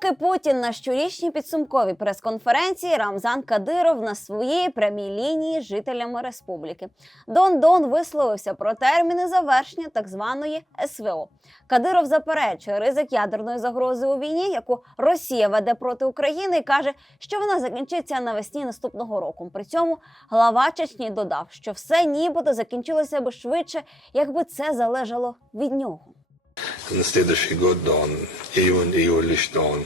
Поки Путін на щорічній підсумковій прес-конференції Рамзан Кадиров на своїй прямій лінії жителями республіки. Дон Дон висловився про терміни завершення так званої СВО. Кадиров заперечує ризик ядерної загрози у війні, яку Росія веде проти України, і каже, що вона закінчиться навесні наступного року. При цьому глава Чечні додав, що все нібито закінчилося би швидше, якби це залежало від нього. на следующий год Дон, июнь, июль лишь Дон,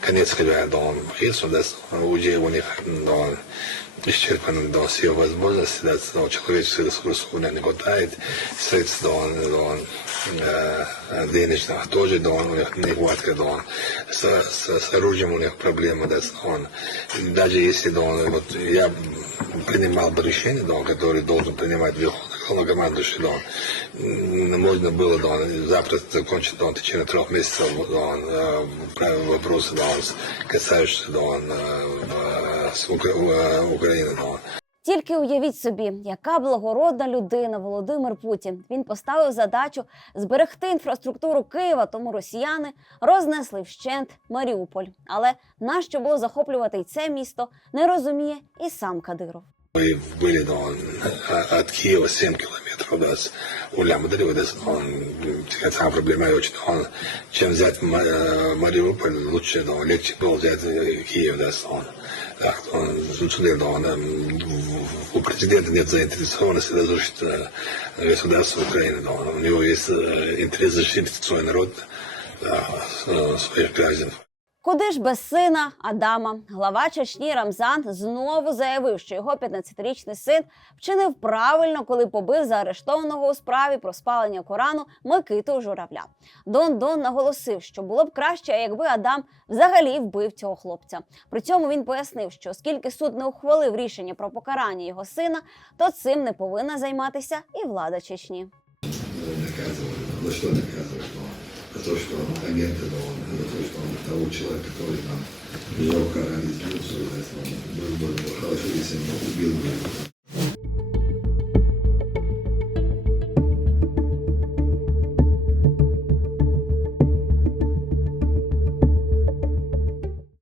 конец октября Дон, Хилсудес, Уджи, Унихам Дон, исчерпан до всех возможностей, да, но человеческий ресурс уже не хватает, средств Дон, Дон, денежных тоже Дон, у них не хватка, Дон, с, с, с оружием у них проблемы, да, он, даже если Дон, вот я принимал бы решение, Дон, который должен принимать верховный командующий Дон, можно было Дон, завтра закон закончить, да, в течение трех месяцев, да, э, правильные вопросы, да, касающиеся, да, э, с Укра- э, Украины, да. Тільки уявіть собі, яка благородна людина Володимир Путін. Він поставив задачу зберегти інфраструктуру Києва, тому росіяни рознесли вщент Маріуполь. Але нащо було захоплювати й це місто, не розуміє і сам Кадиров. Мы были, да, он, а- от Киева 7 километров, да, с Уляма Дарева, да, с- он, такая самая проблема, очень, он, чем взять Ма- э, Мариуполь, лучше, да, легче было взять э, Киев, да, с- он, так, он, сюда, да, он, эм, в- у президента нет заинтересованности разрушить э, государство Украины, да, он, у него есть э, интерес защитить свой народ, да, с- э, своих граждан. Куди ж без сина Адама? Глава Чечні Рамзан знову заявив, що його 15-річний син вчинив правильно, коли побив заарештованого у справі про спалення Корану Микиту Журавля. Дон Дон наголосив, що було б краще, якби Адам взагалі вбив цього хлопця. При цьому він пояснив, що оскільки суд не ухвалив рішення про покарання його сина, то цим не повинна займатися і влада Чечні. доказывать? Ну, за то, что он агент, это он, за то, что он того человека, который там лежал в Коране, избил, что он был бы хорошо, если он убил бы его.